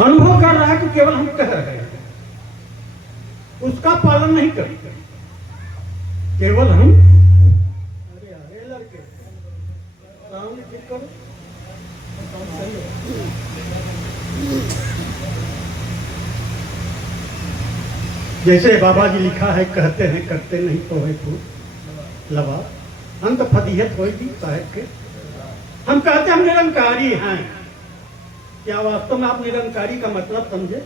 अनुभव कर रहा है कि केवल हम कह रहे हैं, उसका पालन नहीं करते, केवल हम अरे अरे लड़के सामने ठीक करो। जैसे बाबा जी लिखा है, कहते हैं करते नहीं तो है फूट लवा, अंत फदीहत होगी साहेब के। हम कहते हैं हम निरंकारी हैं, क्या वास्तव में आप निरंकारी का मतलब समझे?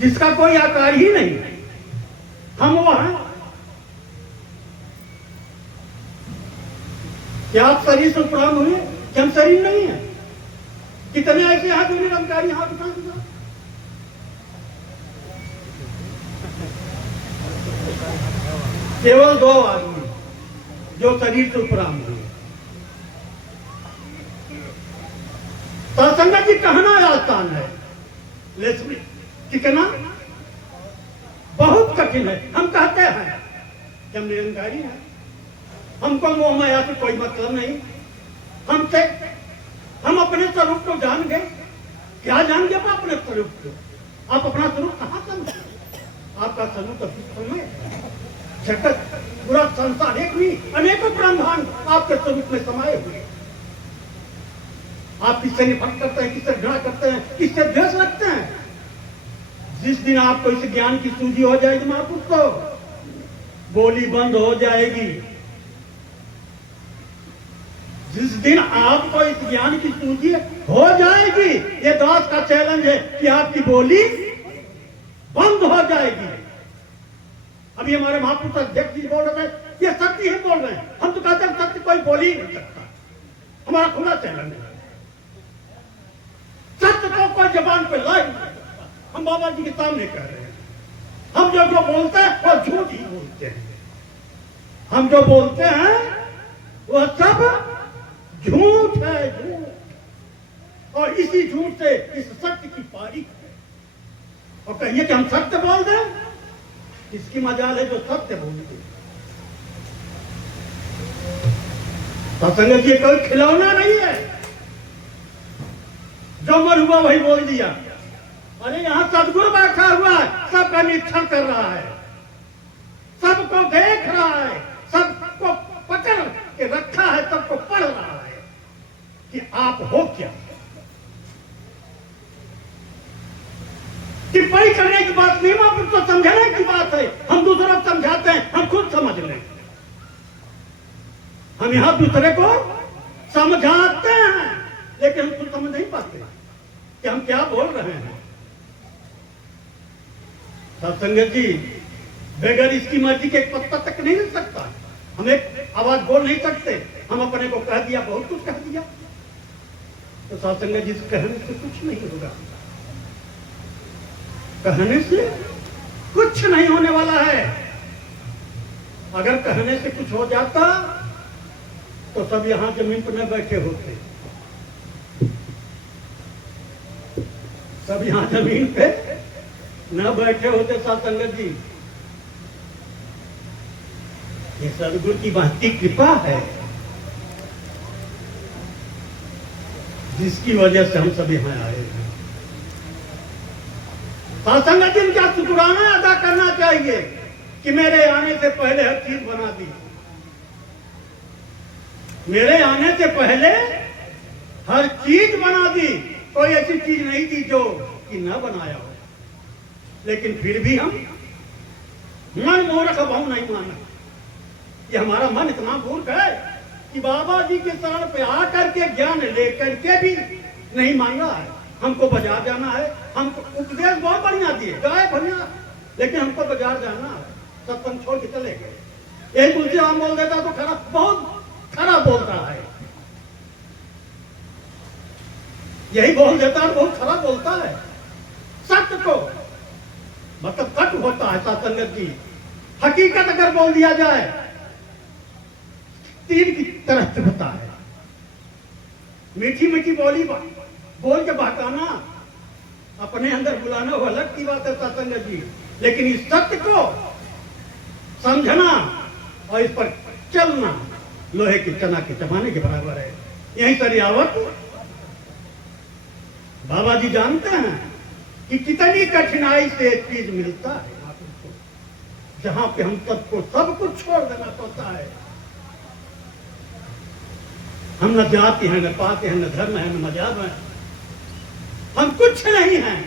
जिसका कोई आकार ही नहीं, हम वो हैं। क्या आप शरीर से उपराम हुए कि हम शरीर नहीं है? कितने ऐसे हैं जो निरंकारी हाथ उठा दिया? केवल 2 आदमी जो शरीर से उपराम हुए। सत्संग जी कहना आसान है, लेकिन कितना बहुत कठिन है। हम कहते हैं कि हम निरंकारी हैं, हमको मोह माया से कोई मतलब नहीं, हमसे हम अपने स्वरूप को जान गए। क्या जान गए अपने स्वरूप को? आप अपना स्वरूप कहाँ समझे? आपका स्वरूप अस्तित्व में जगत पूरा संसार एक नहीं, अनेकों ब्रह्मांड आपके स्वरूप में समाये हुए। आप किससे निफरत करते हैं, किससे घृणा करते हैं, किससे द्वेष रखते हैं? जिस दिन आपको इस ज्ञान की सूझी हो जाएगी महापुरुष को, बोली बंद हो जाएगी। जिस दिन आपको इस ज्ञान की सूझी हो जाएगी, ये दास का चैलेंज है कि आपकी बोली बंद हो जाएगी। अभी हमारे महापुरुष अध्यक्ष जी बोल रहे हैं, ये सत्य ही बोल रहे हैं। हम तो कहते हैं सत्य कोई बोल ही नहीं सकता, हमारा खुला चैलेंज है। सत्य को कोई जबान पे ला ही नहीं सकता। हम बाबा जी के सामने कह रहे हैं, हम जो बोलते हैं वो झूठ ही बोलते हैं। हम जो बोलते हैं वह सब झूठ है, झूठ। और इसी झूठ से इस सत्य की पारी है। और कहिए कि हम सत्य बोल दें, इसकी मजाल है जो सत्य बोलते। सत्संग ये कोई खिलौना नहीं है जो मन हुआ वही बोल दिया। अरे यहाँ सदगुरु बैठा हुआ है, सबका निरीक्षण कर रहा है, सबको देख रहा है, सबको पकड़ के रखा है, सबको पढ़ रहा है कि आप हो क्या। टिप्पणी करने की बात नहीं, आप तो समझने की बात है। हम दूसरों को समझाते हैं, हम खुद समझ लें। हम यहां दूसरे को समझाते हैं, लेकिन हम खुद समझ नहीं पाते कि हम क्या बोल रहे हैं। सत्संग जी बगैर इसकी मर्जी के एक पत्ता तक नहीं मिल सकता। हम एक आवाज बोल नहीं सकते। हम अपने को कह दिया, बहुत कुछ कह दिया, तो सत्संग जी से कहने से कुछ नहीं होगा। कहने से कुछ नहीं होने वाला है। अगर कहने से कुछ हो जाता तो सब यहां जमीन पर न बैठे होते, सब यहां जमीन पे न बैठे होते। सत्संग जी ये सदगुरु की महती कृपा है, जिसकी वजह से हम सब यहां आए हैं। सत्संग जी क्या शुक्राना अदा करना चाहिए कि मेरे आने से पहले हर चीज बना दी। मेरे आने से पहले हर चीज बना दी। कोई ऐसी चीज नहीं थी जो कि न बनाया हो। लेकिन फिर भी हम मन मूर्ख भाव नहीं माना। ये हमारा मन इतना मूर्ख है कि बाबा जी के शरण पे आकर के ज्ञान लेकर के भी नहीं मान रहा है। हमको बाजार जाना है, हमको उपदेश बहुत बढ़िया दिए, गाय बढ़िया, लेकिन हमको बाजार जाना है, सत्संग छोड़ के चले गए। एक तुलसी राम बोल देता तो खराब, बहुत खराब बोल रहा है। यही बोल देता है, बहुत खराब बोलता है। सत्य को मतलब कट होता है सत्संग जी। हकीकत अगर बोल दिया जाए तीर की तरह से होता है। मीठी मीठी बोली बोल के बहकाना, अपने अंदर बुलाना वो अलग की बात है सत्संग जी। लेकिन इस सत्य को समझना और इस पर चलना लोहे की चना के चबाने के बराबर है। यही सरियावत बाबा जी जानते हैं कि कितनी कठिनाई से एक चीज मिलता है आपको, जहां पे हम सबको सब कुछ छोड़ देना पड़ता है। हम न जाति हैं, न पाति हैं, न धर्म है, न मजाब है, हम कुछ नहीं हैं।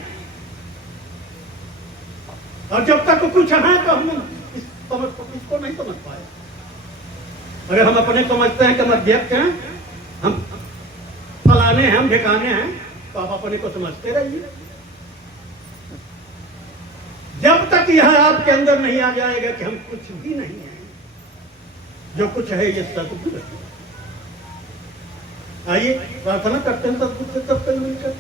और जब तक कुछ है तो हम इसको नहीं समझ पाए। अगर हम अपने समझते हैं कि हम अध्यक्ष हैं, हम फलाने हैं, हम ठिकाने हैं, तो आप अपने को समझते रहिए। जब तक यह आपके अंदर नहीं आ जाएगा कि हम कुछ भी नहीं हैं, जो कुछ है ये सदगुण है। आइए प्रार्थना करते हैं सदगुण से सबसे मिलकर।